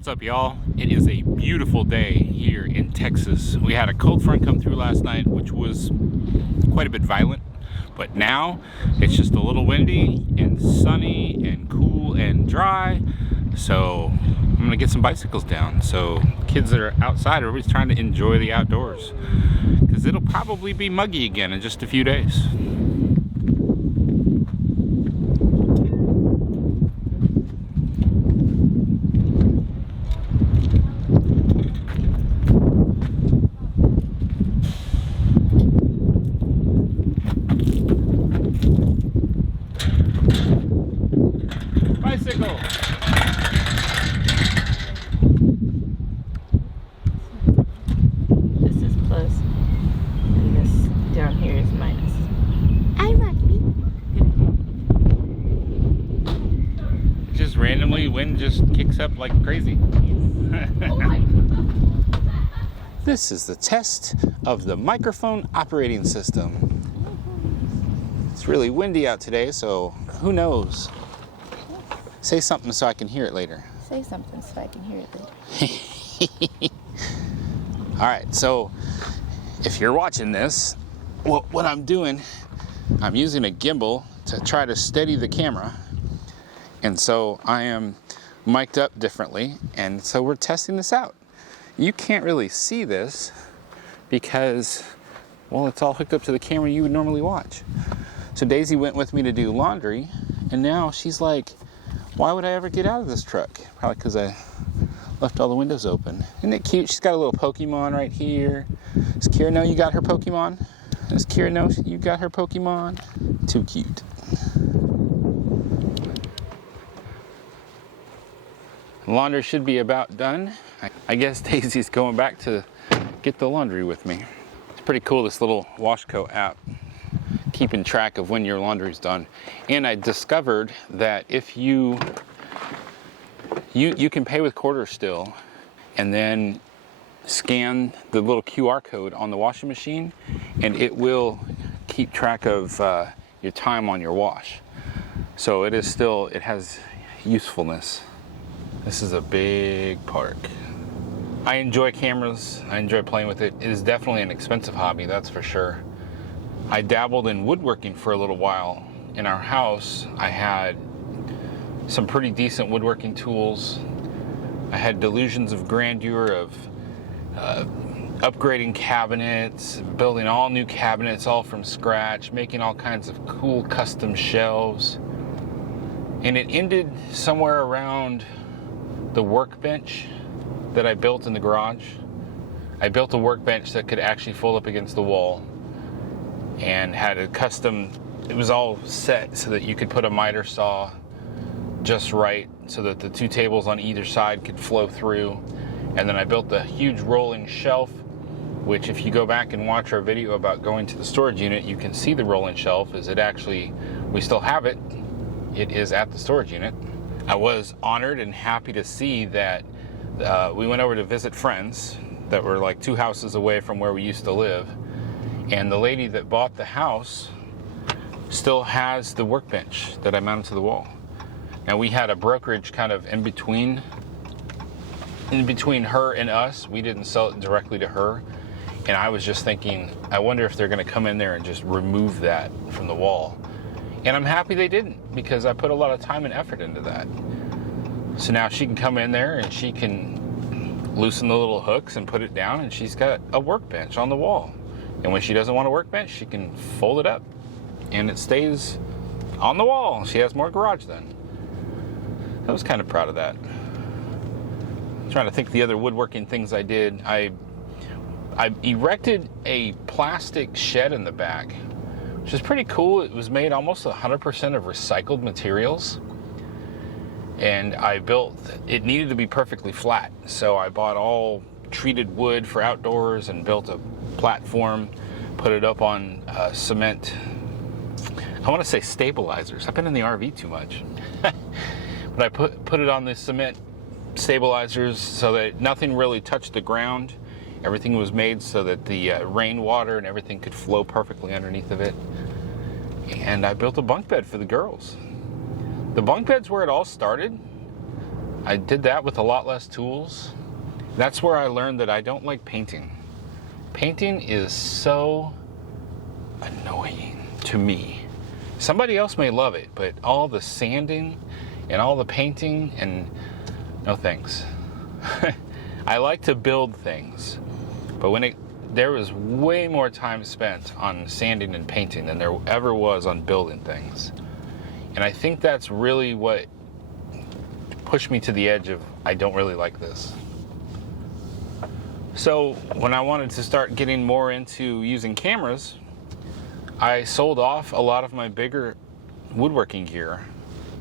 What's up, y'all? It is a beautiful day here in Texas. We had a cold front come through last night, which was quite a bit violent, but now it's just a little windy and sunny and cool and dry. So I'm gonna get some bicycles down. So kids that are outside, everybody's trying to enjoy the outdoors because it'll probably be muggy again in just a few days. Bicycle! This is plus, and this down here is minus. I like it. Just randomly, wind just kicks up like crazy. This is the test of the microphone operating system. It's really windy out today, so who knows? Say something so I can hear it later. Say something so I can hear it later. All right, so if you're watching this, what I'm doing, I'm using a gimbal to try to steady the camera. And so I am mic'd up differently, and so we're testing this out. You can't really see this because, well, it's all hooked up to the camera you would normally watch. So Daisy went with me to do laundry, and now she's like, why would I ever get out of this truck? Probably because I left all the windows open. Isn't it cute? She's got a little Pokemon right here. Does Kira know you got her Pokemon? Does Kira know you got her Pokemon? Too cute. Laundry should be about done. I guess Daisy's going back to get the laundry with me. It's pretty cool, this little Washco app, keeping track of when your laundry's done. And I discovered that if you can pay with quarters still, and then scan the little QR code on the washing machine, and it will keep track of your time on your wash. So it has usefulness. This is a big park. I enjoy cameras. I enjoy playing with it. It is definitely an expensive hobby, that's for sure. I dabbled in woodworking for a little while. In our house, I had some pretty decent woodworking tools. I had delusions of grandeur of upgrading cabinets, building all new cabinets all from scratch, making all kinds of cool custom shelves. And it ended somewhere around the workbench that I built in the garage. I built a workbench that could actually fold up against the wall and had a custom, it was all set so that you could put a miter saw just right so that the two tables on either side could flow through. And then I built a huge rolling shelf, which if you go back and watch our video about going to the storage unit, you can see the rolling shelf is we still have it. It is at the storage unit. I was honored and happy to see that we went over to visit friends that were like 2 houses away from where we used to live. And the lady that bought the house still has the workbench that I mounted to the wall. Now we had a brokerage kind of in between her and us. We didn't sell it directly to her. And I was just thinking, I wonder if they're gonna come in there and just remove that from the wall. And I'm happy they didn't, because I put a lot of time and effort into that. So now she can come in there and she can loosen the little hooks and put it down, and she's got a workbench on the wall. And when she doesn't want a workbench, she can fold it up and it stays on the wall. She has more garage then. I was kind of proud of that. I'm trying to think of the other woodworking things I did. I erected a plastic shed in the back, which is pretty cool. It was made almost 100% of recycled materials. And it needed to be perfectly flat. So I bought all treated wood for outdoors and built a platform, put it up on cement. I want to say stabilizers. I've been in the RV too much. But I put it on the cement stabilizers so that nothing really touched the ground. Everything was made so that the rainwater and everything could flow perfectly underneath of it. And I built a bunk bed for the girls. The bunk bed's where it all started. I did that with a lot less tools. That's where I learned that I don't like painting. Painting is so annoying to me. Somebody else may love it, but all the sanding and all the painting, and no thanks. I like to build things, but there was way more time spent on sanding and painting than there ever was on building things. And I think that's really what pushed me to the edge of, I don't really like this. So when I wanted to start getting more into using cameras, I sold off a lot of my bigger woodworking gear,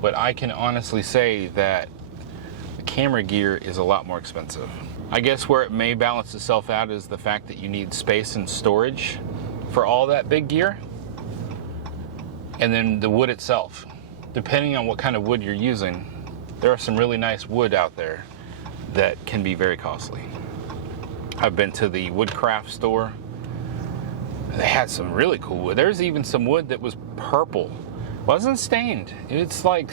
but I can honestly say that the camera gear is a lot more expensive. I guess where it may balance itself out is the fact that you need space and storage for all that big gear, and then the wood itself. Depending on what kind of wood you're using, there are some really nice wood out there that can be very costly. I've been to the woodcraft store. They had some really cool wood. There's even some wood that was purple. Wasn't stained. It's like,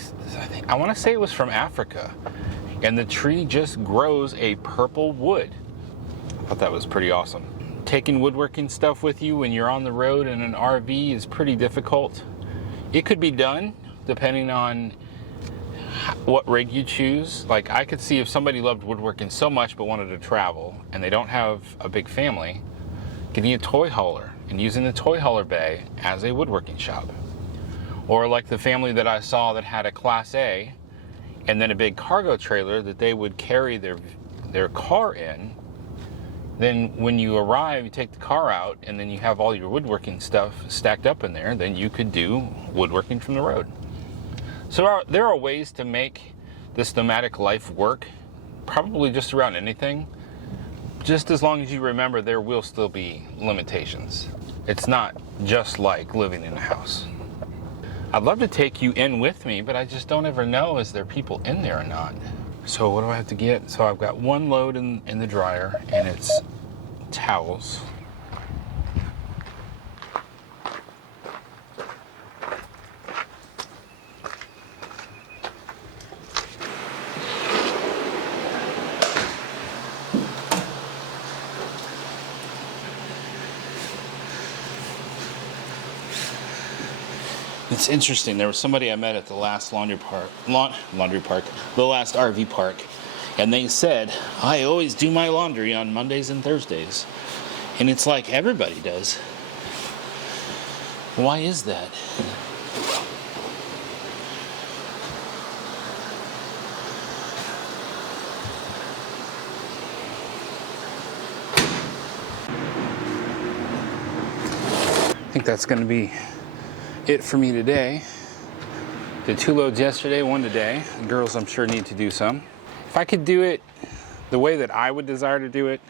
I want to say it was from Africa. And the tree just grows a purple wood. I thought that was pretty awesome. Taking woodworking stuff with you when you're on the road in an RV is pretty difficult. It could be done depending on what rig you choose. Like, I could see if somebody loved woodworking so much but wanted to travel and they don't have a big family, getting a toy hauler and using the toy hauler bay as a woodworking shop. Or like the family that I saw that had a Class A and then a big cargo trailer that they would carry their car in. Then when you arrive, you take the car out and then you have all your woodworking stuff stacked up in there, then you could do woodworking from the road. So there are ways to make this nomadic life work, probably just around anything, just as long as you remember there will still be limitations. It's not just like living in a house. I'd love to take you in with me, but I just don't ever know, is there people in there or not? So what do I have to get? So I've got one load in the dryer, and it's towels. It's interesting. There was somebody I met at the last the last RV park, and they said, I always do my laundry on Mondays and Thursdays. And it's like everybody does. Why is that? I think that's going to be it for me today. Did 2 loads yesterday, 1 today. The girls, I'm sure, need to do some. If I could do it the way that I would desire to do it,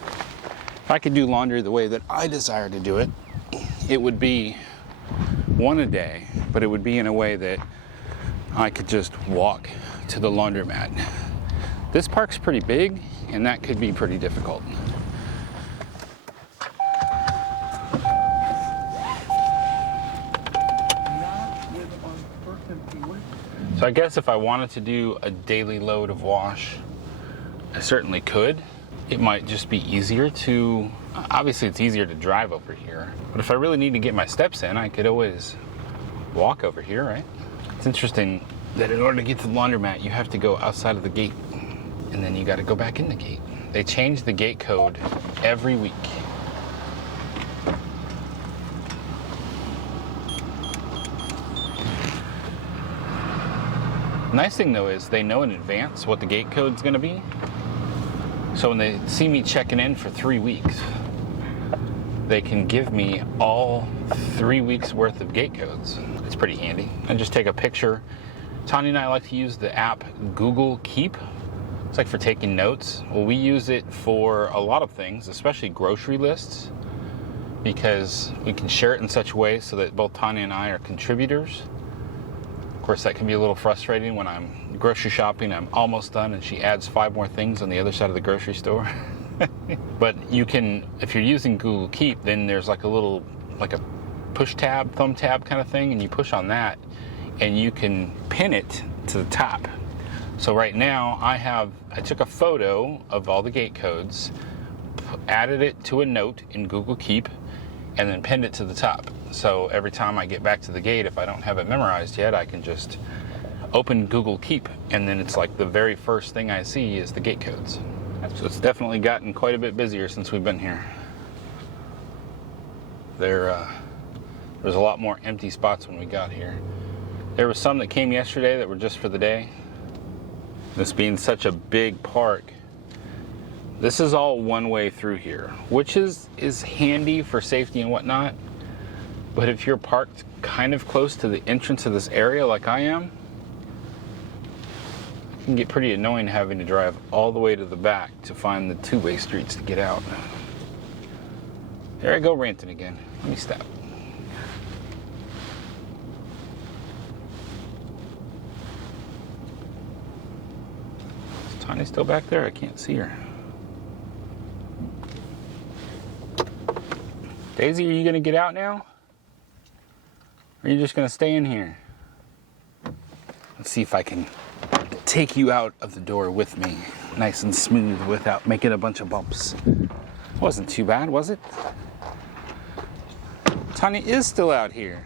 if I could do laundry the way that I desire to do it, it would be 1 a day, but it would be in a way that I could just walk to the laundromat. This park's pretty big, and that could be pretty difficult. So I guess if I wanted to do a daily load of wash, I certainly could. It might just be easier to, obviously it's easier to drive over here, but if I really need to get my steps in, I could always walk over here, right? It's interesting that in order to get to the laundromat, you have to go outside of the gate, and then you got to go back in the gate. They change the gate code every week. Nice thing though is they know in advance what the gate code's gonna be. So when they see me checking in for 3 weeks, they can give me all 3 weeks worth of gate codes. It's pretty handy. I just take a picture. Tanya and I like to use the app Google Keep. It's like for taking notes. Well, we use it for a lot of things, especially grocery lists, because we can share it in such a way so that both Tanya and I are contributors. Of course, that can be a little frustrating when I'm grocery shopping, I'm almost done, and she adds 5 more things on the other side of the grocery store. But you can, if you're using Google Keep, then there's like a little, like a push tab, thumb tab kind of thing, and you push on that, and you can pin it to the top. So right now I took a photo of all the gate codes, added it to a note in Google Keep, and then pinned it to the top. So every time I get back to the gate, if I don't have it memorized yet, I can just open Google Keep, and then it's like the very first thing I see is the gate codes. So it's definitely gotten quite a bit busier since we've been here. There's a lot more empty spots when we got here. There were some that came yesterday that were just for the day. This being such a big park, this is all one way through here, which is handy for safety and whatnot. But if you're parked kind of close to the entrance of this area like I am, it can get pretty annoying having to drive all the way to the back to find the two-way streets to get out. There I go ranting again. Let me stop. Is Tanya still back there? I can't see her. Daisy, are you going to get out now? Or are you just going to stay in here? Let's see if I can take you out of the door with me, nice and smooth without making a bunch of bumps. Wasn't too bad, was it? Tanya is still out here.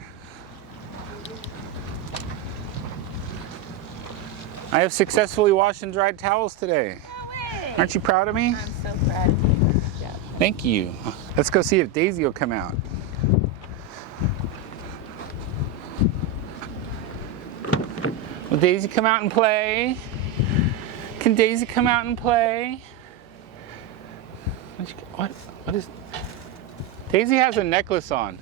I have successfully washed and dried towels today. No way. Aren't you proud of me? I'm so proud of you. Good job. Thank you. Let's go see if Daisy will come out. Will Daisy come out and play? Can Daisy come out and play? What is... Daisy has a necklace on.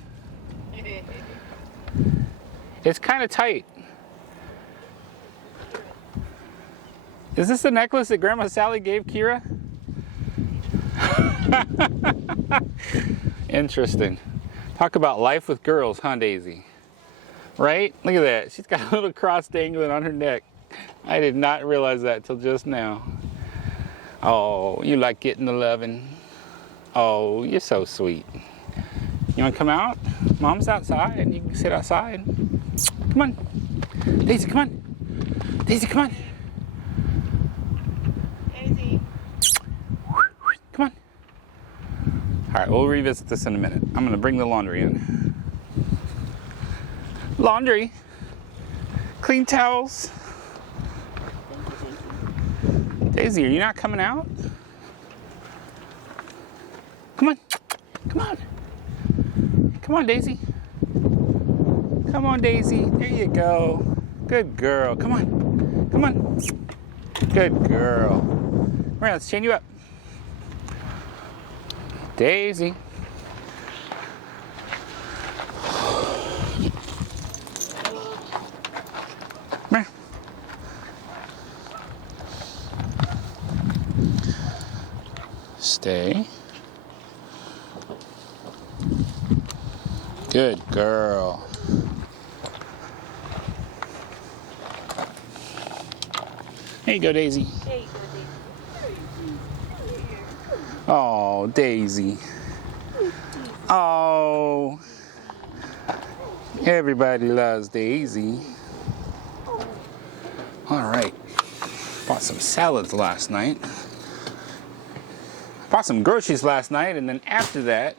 It's kind of tight. Is this the necklace that Grandma Sally gave Kira? Interesting. Talk about life with girls, huh, Daisy? Right? Look at that. She's got a little cross dangling on her neck. I did not realize that till just now. Oh, you like getting the loving. Oh, you're so sweet. You want to come out? Mom's outside and you can sit outside. Come on. Daisy, come on. Daisy, come on. Daisy. Come on. All right, we'll revisit this in a minute. I'm going to bring the laundry in. Laundry. Clean towels. Daisy, are you not coming out? Come on. Come on. Come on, Daisy. Come on, Daisy. There you go. Good girl. Come on. Come on. Good girl. Come here, let's chain you up. Daisy. Come here. Stay. Good girl. There you go, Daisy. There you go, Daisy. Oh, Daisy. Oh. Everybody loves Daisy. All right. Bought some salads last night. Bought some groceries last night, and then after that,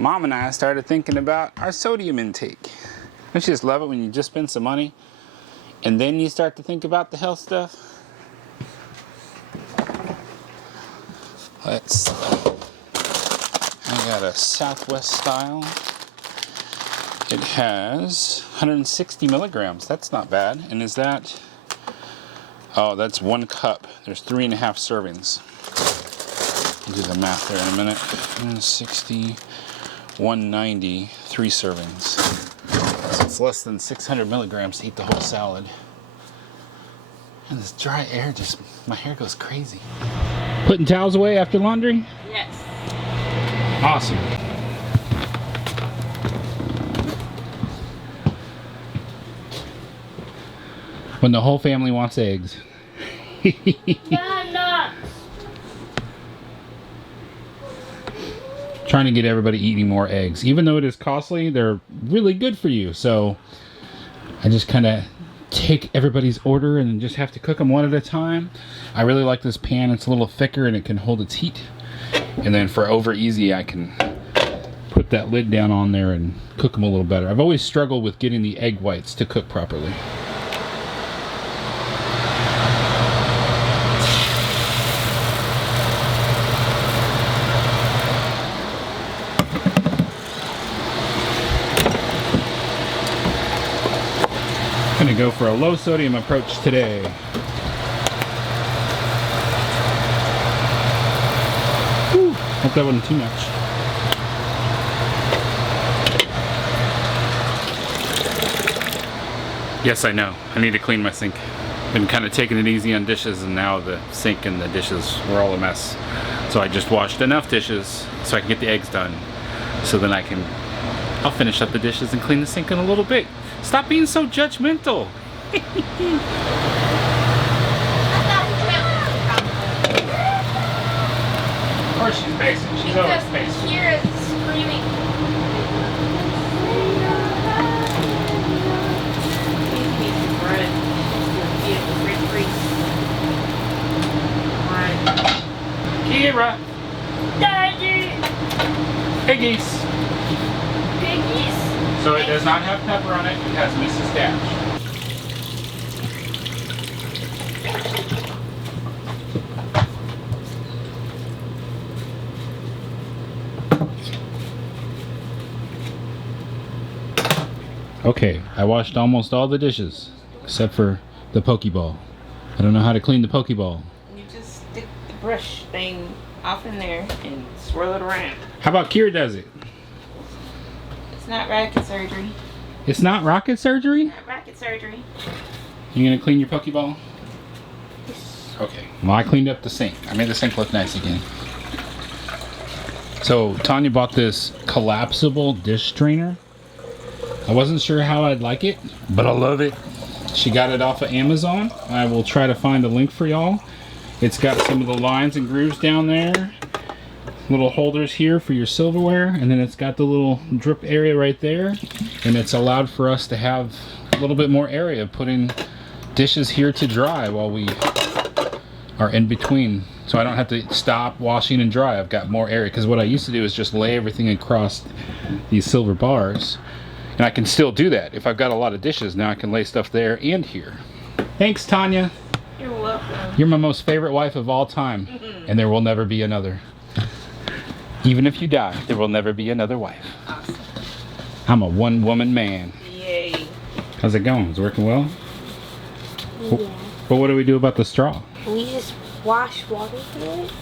Mom and I started thinking about our sodium intake. Don't you just love it when you just spend some money and then you start to think about the health stuff? Let's see. I got a Southwest style. It has 160 milligrams. That's not bad. And is that... Oh, that's 1 cup. There's 3.5 servings. I'll do the math there in a minute. 160... 190, 3 servings. So it's less than 600 milligrams to eat the whole salad. And this dry air just, my hair goes crazy. Putting towels away after laundry? Yes. Awesome. When the whole family wants eggs. I'm not. Trying to get everybody eating more eggs. Even though it is costly, they're really good for you. So I just kind of take everybody's order and just have to cook them one at a time. I really like this pan. It's a little thicker and it can hold its heat. And then for over easy, I can put that lid down on there and cook them a little better. I've always struggled with getting the egg whites to cook properly. I'm gonna go for a low sodium approach today. Whew, hope that wasn't too much. Yes, I know. I need to clean my sink. Been kind of taking it easy on dishes, and now the sink and the dishes were all a mess. So I just washed enough dishes so I can get the eggs done. So then I'll finish up the dishes and clean the sink in a little bit. Stop being so judgmental. Of course she's pacing. She's always pacing. Kira's screaming. Kira! Daddy! Piggies! Piggies! So it does not have pepper on it. It has Mrs. Dash. Okay, I washed almost all the dishes except for the Pokeball. I don't know how to clean the Pokeball. You just stick the brush thing off in there and swirl it around. How about Kira does it? It's not rocket surgery. It's not rocket surgery? Not rocket surgery. You gonna clean your Pokeball? Okay. Well, I cleaned up the sink. I made the sink look nice again. So Tanya bought this collapsible dish strainer. I wasn't sure how I'd like it, but I love it. She got it off of Amazon. I will try to find a link for y'all. It's got some of the lines and grooves down there. Little holders here for your silverware, and then it's got the little drip area right there, and it's allowed for us to have a little bit more area putting dishes here to dry while we are in between, so I don't have to stop washing and dry. I've got more area, because what I used to do is just lay everything across these silver bars, and I can still do that. If I've got a lot of dishes, now I can lay stuff there and here. Thanks, Tanya. You're welcome. You're my most favorite wife of all time, and there will never be another. Even if you die, there will never be another wife. Awesome. I'm a one-woman man. Yay. How's it going? Is it working well? Yeah. But what do we do about the straw? We just wash water through it.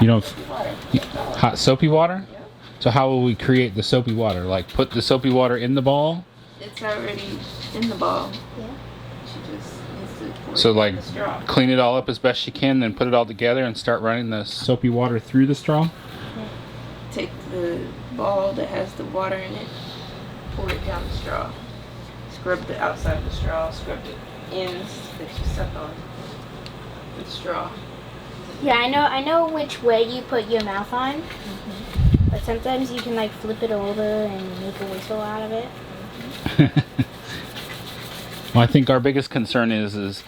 You know, hot soapy water? So how will we create the soapy water? Like put the soapy water in the ball? It's already in the ball. Yeah. She just needs to pour So it in like the straw. clean it all up as best you can, then put it all together and start running the soapy water through the straw? Take the ball that has the water in it, pour it down the straw. Scrub the outside of the straw, scrub the ends that you suck on with straw. Yeah, I know which way you put your mouth on. But sometimes you can like flip it over and make a whistle out of it. Well, I think our biggest concern is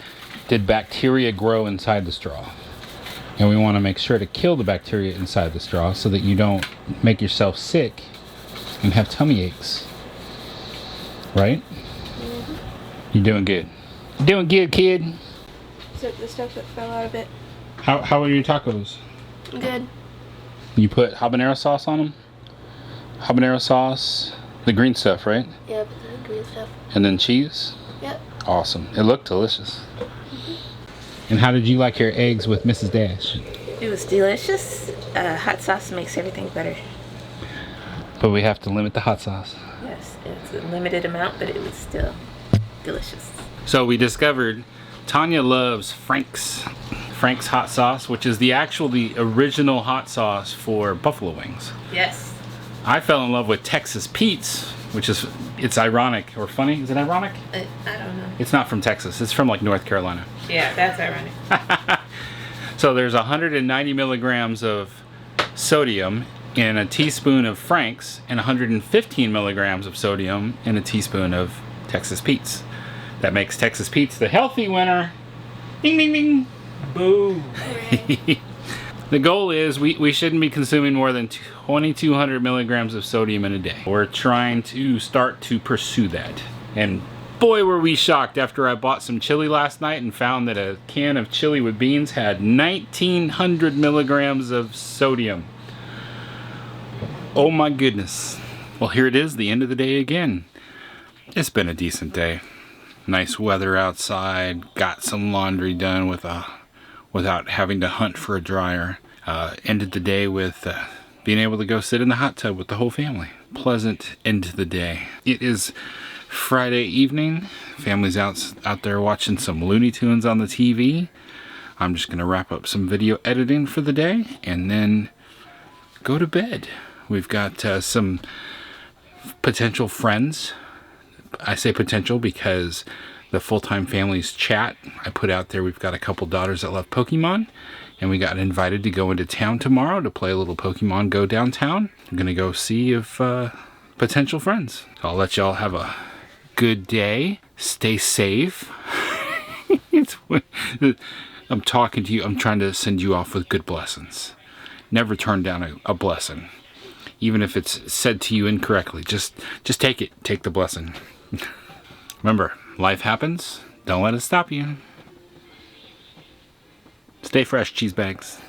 did bacteria grow inside the straw? And we want to make sure to kill the bacteria inside the straw so that you don't make yourself sick and have tummy aches. Right? You're doing good. You're doing good, kid. So the stuff that fell out of it. How are your tacos? Good. You put habanero sauce on them? Habanero sauce, the green stuff, right? Yep, the green stuff. And then cheese? Yep. Awesome. It looked delicious. And how did you like your eggs with Mrs. Dash? It was delicious. Hot sauce makes everything better. But we have to limit the hot sauce. Yes, it's a limited amount, but it was still delicious. So we discovered Tanya loves Frank's hot sauce, which is the original hot sauce for buffalo wings. Yes. I fell in love with Texas Pete's, which is, it's ironic or funny. Is it ironic? I don't know. It's not from Texas. It's from like North Carolina. Yeah, that's ironic. So there's 190 milligrams of sodium in a teaspoon of Frank's and 115 milligrams of sodium in a teaspoon of Texas Pete's. That makes Texas Pete's the healthy winner. Ding, ding, ding. Boo. The goal is we shouldn't be consuming more than 2,200 milligrams of sodium in a day. We're trying to start to pursue that. And boy, were we shocked after I bought some chili last night and found that a can of chili with beans had 1,900 milligrams of sodium. Oh my goodness. Well, here it is, the end of the day again. It's been a decent day. Nice weather outside. Got some laundry done without having to hunt for a dryer. Ended the day with being able to go sit in the hot tub with the whole family. Pleasant end to the day. It is Friday evening. Family's out there watching some Looney Tunes on the TV. I'm just going to wrap up some video editing for the day and then go to bed. We've got some potential friends. I say potential because the Fulltime Families chat I put out there, we've got a couple daughters that love Pokemon, and we got invited to go into town tomorrow to play a little Pokemon Go downtown. I'm gonna go see if potential friends. I'll let y'all have a good day. Stay safe. I'm talking to you. I'm trying to send you off with good blessings. Never turn down a blessing, even if it's said to you incorrectly. Just take it. Take the blessing. Remember, life happens. Don't let it stop you. Stay fresh, cheese bags.